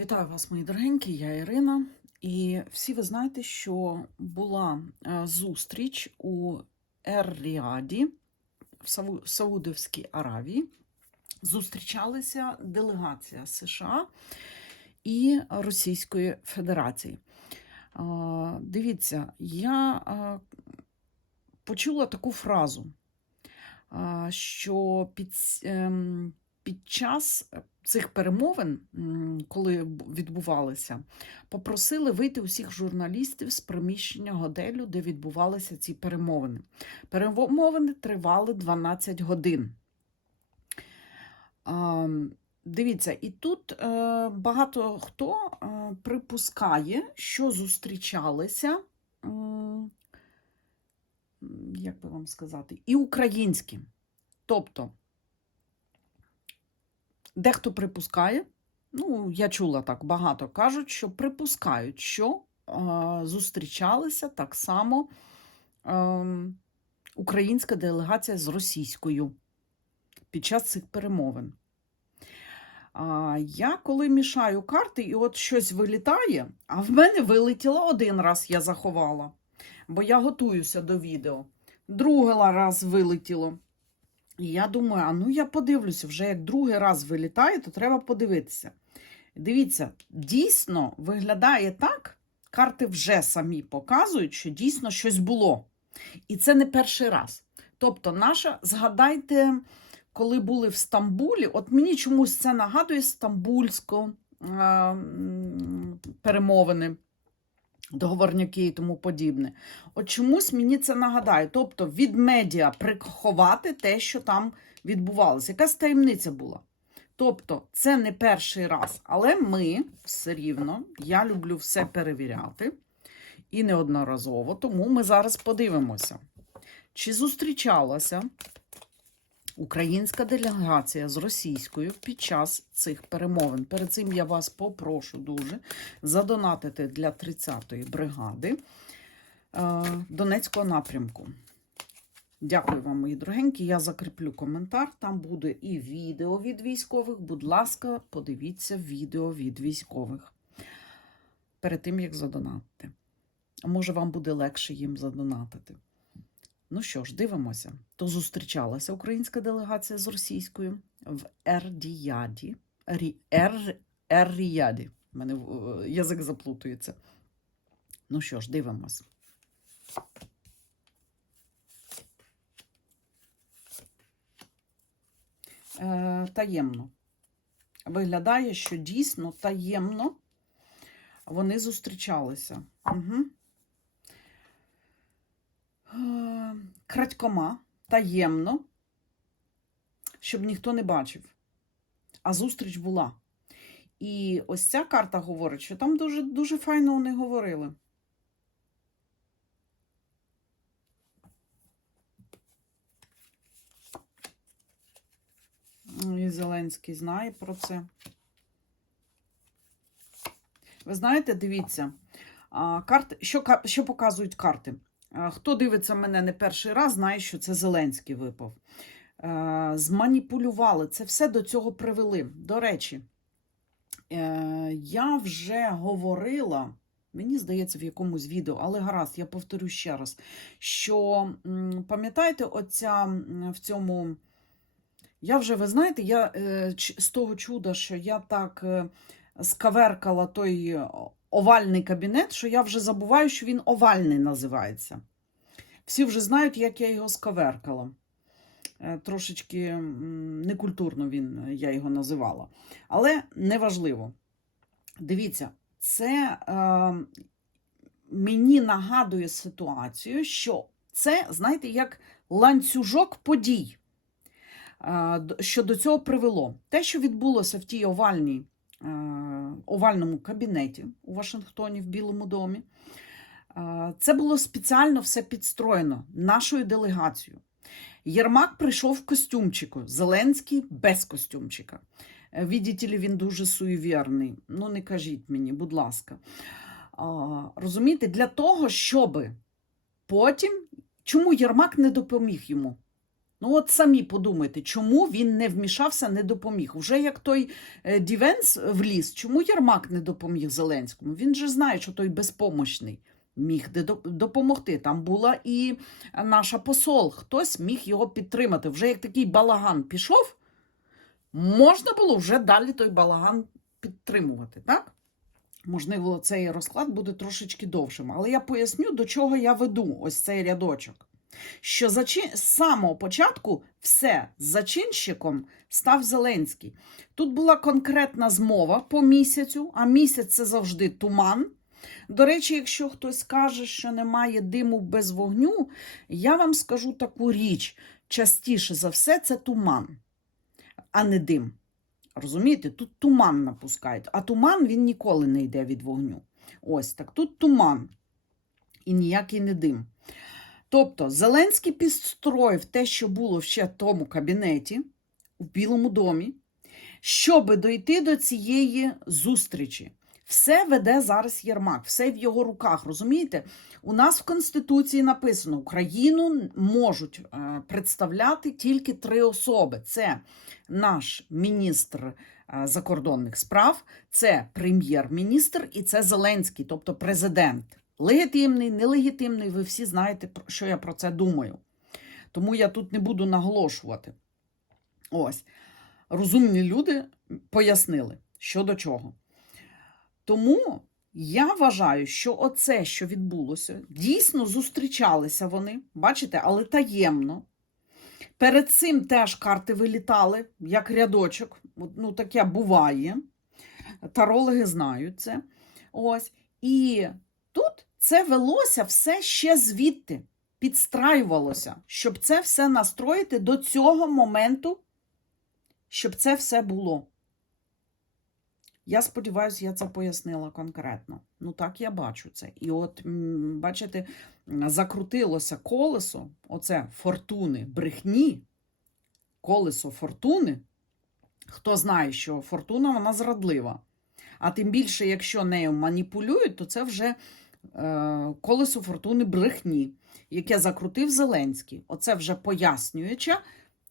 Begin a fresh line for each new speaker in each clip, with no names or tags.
Вітаю вас, мої дорогенькі, я Ірина. І всі ви знаєте, що була е, зустріч у Ер-Ріаді в Саудовській Аравії. Зустрічалися делегація США і Російської Федерації. Дивіться, я почула таку фразу, що під, ем, під час цих перемовин, коли відбувалися, попросили вийти усіх журналістів з приміщення готелю, де відбувалися ці перемовини. Перемовини тривали 12 годин. Дивіться, і тут е, багато хто е, припускає, що зустрічалися, як би вам сказати, і українські. Тобто, дехто припускає, ну, я чула так, багато кажуть, що припускають, що е, зустрічалися так само е, українська делегація з російською під час цих перемовин. А, я коли мішаю карти, і от щось вилітає, а в мене вилетіло один раз, я заховала, бо я готуюся до відео. Другий раз вилетіло. І я думаю, а ну я подивлюся, вже як другий раз вилітає, то треба подивитися. Дивіться, дійсно виглядає так, карти вже самі показують, що дійсно щось було. І це не перший раз. Тобто, наша, згадайте, коли були в Стамбулі, от мені чомусь це нагадує стамбульську е, перемовини, договорняки і тому подібне. От чомусь мені це нагадає. Тобто від медіа приховати те, що там відбувалося. Якась таємниця була. Тобто, це не перший раз, але ми все рівно, я люблю все перевіряти і неодноразово, тому ми зараз подивимося, чи зустрічалася українська делегація з російською під час цих перемовин. Перед цим я вас попрошу дуже задонатити для 30-ї бригади е, Донецького напрямку. Дякую вам, мої дорогенькі. Я закріплю коментар. Там буде і відео від військових. Будь ласка, подивіться відео від військових перед тим, як задонатити. А може, вам буде легше їм задонатити. Ну що ж, дивимося. То зустрічалася українська делегація з російською в Ердіяді. Ер, Ер-Ріяді. У мене е, язик заплутується. Ну що ж, дивимося. Е, таємно. Виглядає, що дійсно таємно вони зустрічалися. Угу. Е, Крадькома, таємно, щоб ніхто не бачив. А зустріч була. І ось ця карта говорить, що там дуже, дуже файно вони говорили. І Зеленський знає про це. Ви знаєте, дивіться, а, карти, що, що показують карти? А, Хто дивиться мене не перший раз, знає, що це Зеленський випав. Е, Зманіпулювали, це все до цього привели. До речі, е, я вже говорила, мені здається, в якомусь відео, але гаразд, я повторю ще раз, що пам'ятаєте, оця в цьому. Я вже, ви знаєте, я е, з того чуда, що я так е, скаверкала той е, овальний кабінет, що я вже забуваю, що він овальний називається. Всі вже знають, як я його скаверкала. Е, Трошечки некультурно він, е, я його називала. Але неважливо. Дивіться, це е, мені нагадує ситуацію, що це, знаєте, як ланцюжок подій е, що до цього привело. Те, що відбулося в тій овальній, овальному кабінеті у Вашингтоні в Білому домі, е, це було спеціально все підстроєно нашою делегацією. Єрмак прийшов в костюмчику, Зеленський без костюмчика. Е, Видите він дуже суєвірний. Ну, не кажіть мені, будь ласка. А, розумієте, для того, щоб потім. Чому Єрмак не допоміг йому? Ну, от самі подумайте, чому він не вмішався, не допоміг. Вже як той е, Дівенс вліз, чому Єрмак не допоміг Зеленському? Він же знає, що той безпомощний. Міг допомогти. Там була і наша посол. Хтось міг його підтримати. Вже як такий балаган пішов, можна було вже далі той балаган підтримувати, так? Можливо, цей розклад буде трошечки довшим, але я поясню, до чого я веду ось цей рядочок. Що зачин... з самого початку все зачинщиком став Зеленський. Тут була конкретна змова по місяцю, а місяць це завжди туман. До речі, якщо хтось каже, що немає диму без вогню, я вам скажу таку річ: частіше за все, це туман, а не дим. Розумієте, тут туман напускають, а туман він ніколи не йде від вогню. Ось так, тут туман і ніякий не дим. Тобто Зеленський підстроїв те, що було ще в тому кабінеті, в Білому домі, щоб дойти до цієї зустрічі. Все веде зараз Єрмак, все в його руках. Розумієте? У нас в Конституції написано: Україну можуть е, представляти тільки три особи: це наш міністр е, закордонних справ, це прем'єр-міністр і це Зеленський, тобто президент. Легітимний, нелегітимний, ви всі знаєте, що я про це думаю. Тому я тут не буду наголошувати. Ось. Розумні люди пояснили, що до чого. Тому я вважаю, що оце, що відбулося, дійсно зустрічалися вони, бачите, але таємно. Перед цим теж карти вилітали, як рядочок. Ну, таке буває. Тарологи знають це. Ось. І тут це велося все ще звідти, підстраювалося, щоб це все настроїти до цього моменту, щоб це все було. Я сподіваюся, я це пояснила конкретно. Ну так я бачу це. І от, бачите, закрутилося колесо, оце фортуни, брехні, колесо фортуни. Хто знає, що фортуна вона зрадлива. А тим більше, якщо нею маніпулюють, то це вже колесо фортуни брехні, яке закрутив Зеленський. Оце вже пояснюючи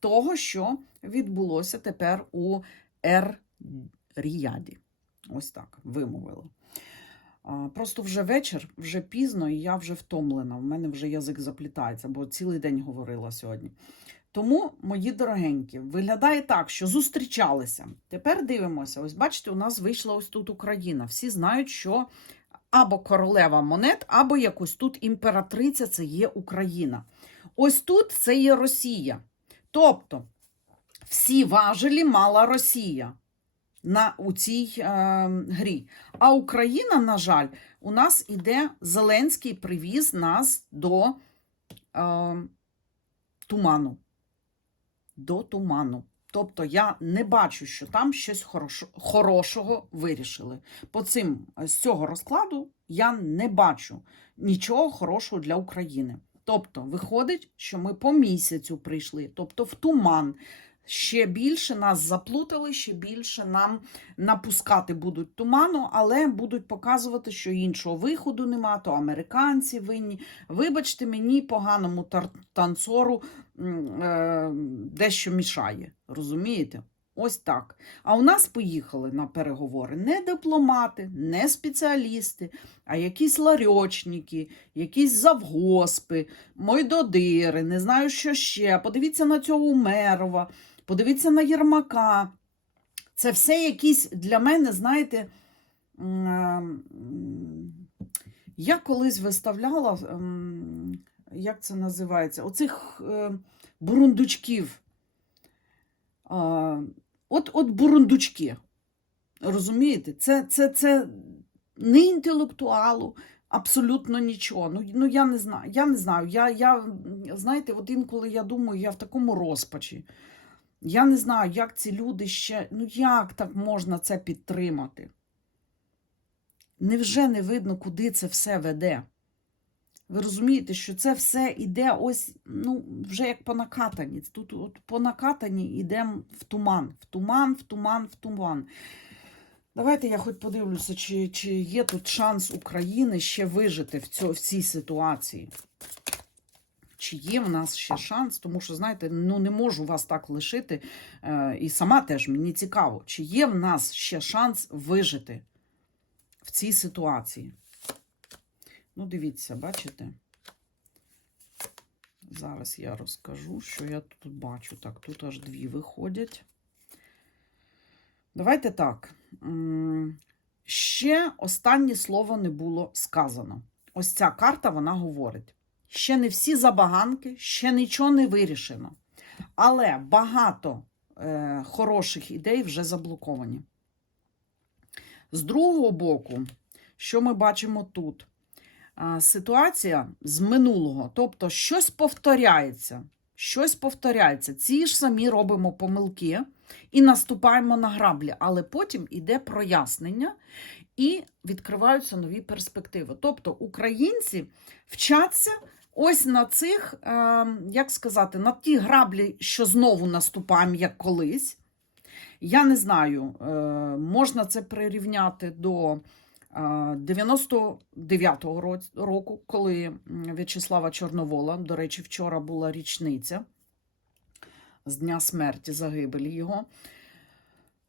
того, що відбулося тепер у Ер-Ріяді. Ось так вимовила. Просто вже вечір, вже пізно, і я вже втомлена. У мене вже язик заплітається, бо цілий день говорила сьогодні. Тому, мої дорогенькі, виглядає так, що зустрічалися. Тепер дивимося. Ось бачите, у нас вийшла ось тут Україна. Всі знають, що або королева монет, або якось тут імператриця це є Україна. Ось тут це є Росія. Тобто всі важелі мала Росія на, у цій е, грі. А Україна, на жаль, у нас іде Зеленський привіз нас до е, туману. До туману. Тобто я не бачу, що там щось хорошо, хорошого вирішили. По цим з цього розкладу я не бачу нічого хорошого для України. Тобто, виходить, що ми по місяцю прийшли, тобто в туман. Ще більше нас заплутали, ще більше нам напускати будуть туману, але будуть показувати, що іншого виходу нема, то американці винні. Вибачте, мені поганому танцору е, дещо мішає. Розумієте? Ось так. А у нас поїхали на переговори не дипломати, не спеціалісти, а якісь ларьочники, якісь завгоспи, мойдодири, не знаю, що ще. Подивіться на цього Умерова, подивіться на Єрмака. Це все якісь для мене, знаєте, м, я колись виставляла, м, як це називається, оцих е, бурундучків. А, От, от бурундучки. Розумієте? Це, це, це не інтелектуалу, абсолютно нічого. Ну, ну я не знаю. Я не знаю. Я, я, знаєте, от інколи я думаю, я в такому розпачі. Я не знаю, як ці люди ще. Ну як так можна це підтримати? Невже не видно, куди це все веде? Ви розумієте, що це все іде ось, ну, вже як по накатані. Тут от по накатані йдемо в туман, в туман, в туман, в туман. Давайте я хоч подивлюся, чи, чи є тут шанс України ще вижити в, цьо, в цій ситуації. чи є в нас ще шанс, тому що, знаєте, ну не можу вас так лишити. Е, і сама теж мені цікаво, чи є в нас ще шанс вижити в цій ситуації. Ну, дивіться, бачите? Зараз я розкажу, що я тут бачу. Так, тут аж дві виходять. Давайте так. Ще останнє слово не було сказано. Ось ця карта вона говорить: ще не всі забаганки, ще нічого не вирішено. Але багато е, хороших ідей вже заблоковані. З другого боку, що ми бачимо тут? А, Ситуація з минулого, тобто щось повторяється. Щось повторяється. Ці ж самі робимо помилки і наступаємо на граблі, але потім іде прояснення і відкриваються нові перспективи. Тобто українці вчаться ось на цих, е, як сказати, на ті граблі, що знову наступаємо, як колись. Я не знаю, е, можна це прирівняти до е, 99-го року, коли В'ячеслава Чорновола, до речі, вчора була річниця з дня смерті, загибелі його.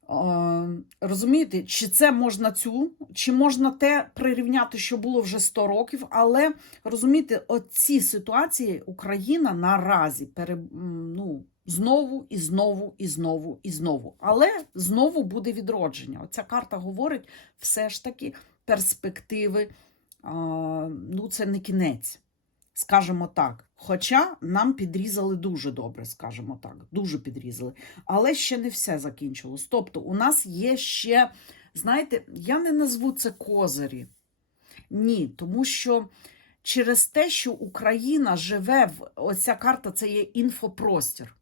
Е, Розумієте, чи це можна цю, чи можна те прирівняти, що було вже 100 років, але розумієте, оці ситуації Україна наразі пере, ну, знову і знову і знову і знову. Але знову буде відродження. Оця карта говорить все ж таки перспективи. Ну, це не кінець, скажімо так. Хоча нам підрізали дуже добре, скажімо так, дуже підрізали. Але ще не все закінчилось. Тобто, у нас є ще, знаєте, я не назву це козирі. Ні, тому що через те, що Україна живе в оця карта, це є інфопростір.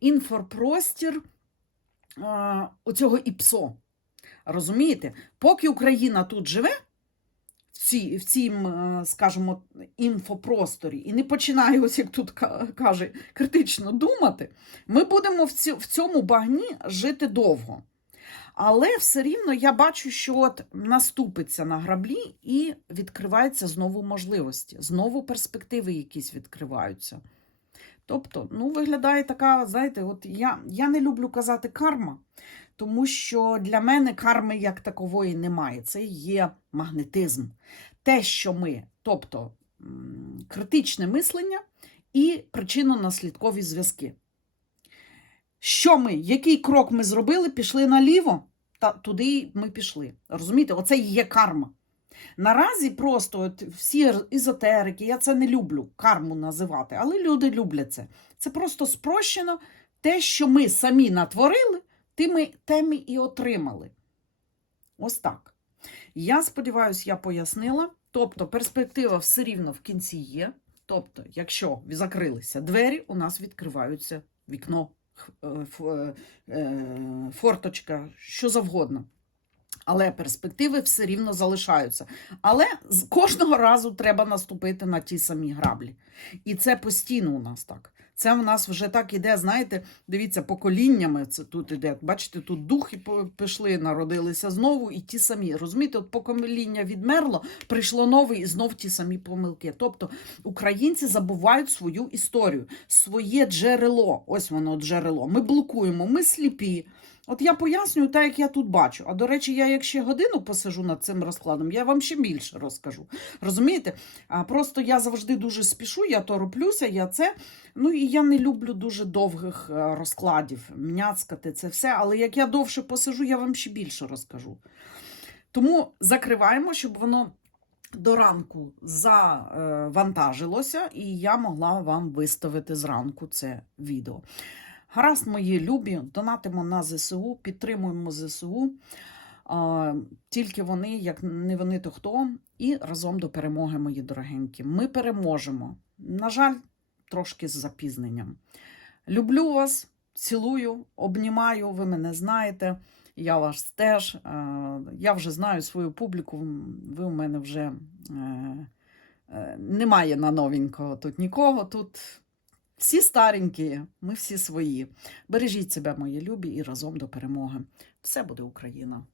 Інфопростір оцього ІПСО. Розумієте? Поки Україна тут живе, в, ці, в цім, е, скажімо, інфопросторі, і не починає, ось як тут каже, критично думати, ми будемо в цьому багні жити довго. Але все рівно я бачу, що от наступиться на граблі і відкриваються знову можливості, знову перспективи якісь відкриваються. Тобто, ну, виглядає така, знаєте, от я, я не люблю казати карма, тому що для мене карми як такової немає. Це є магнетизм. Те, що ми, тобто критичне мислення і причинно-наслідкові зв'язки. Що ми, який крок ми зробили, пішли наліво, та туди ми пішли. Розумієте, оце і є карма. Наразі просто от всі езотерики, я це не люблю карму називати, але люди люблять це. Це просто спрощено те, що ми самі натворили, тими теми і отримали. Ось так. Я сподіваюся, я пояснила. Тобто, перспектива все рівно в кінці є. Тобто, якщо закрилися двері, у нас відкриваються вікно, е, е, е, форточка, що завгодно. Але перспективи все рівно залишаються. Але з кожного разу треба наступити на ті самі граблі. І це постійно у нас так. Це в нас вже так іде, знаєте, дивіться, поколіннями це тут іде. Бачите, тут духи пішли, народилися знову, і ті самі. Розумієте, от покоління відмерло, прийшло нове і знов ті самі помилки. Тобто українці забувають свою історію, своє джерело. Ось воно джерело. Ми блокуємо, ми сліпі. От я пояснюю так, як я тут бачу. А до речі, я як ще годину посижу над цим розкладом, я вам ще більше розкажу. Розумієте? А просто я завжди дуже спішу, я тороплюся, я це. Ну і я не люблю дуже довгих е, розкладів, мняцкати це все. Але як я довше посижу, я вам ще більше розкажу. Тому закриваємо, щоб воно до ранку завантажилося, і я могла вам виставити зранку це відео. Гаразд, мої любі, донатимо на ЗСУ, підтримуємо ЗСУ. Тільки вони, як не вони, то хто. І разом до перемоги, мої дорогенькі. Ми переможемо. На жаль, трошки з запізненням. Люблю вас, цілую, обнімаю, ви мене знаєте. Я вас теж. Я вже знаю свою публіку. Ви у мене вже е, е, немає на новенького тут нікого. Тут всі старенькі, ми всі свої. Бережіть себе, мої любі, і разом до перемоги. Все буде Україна!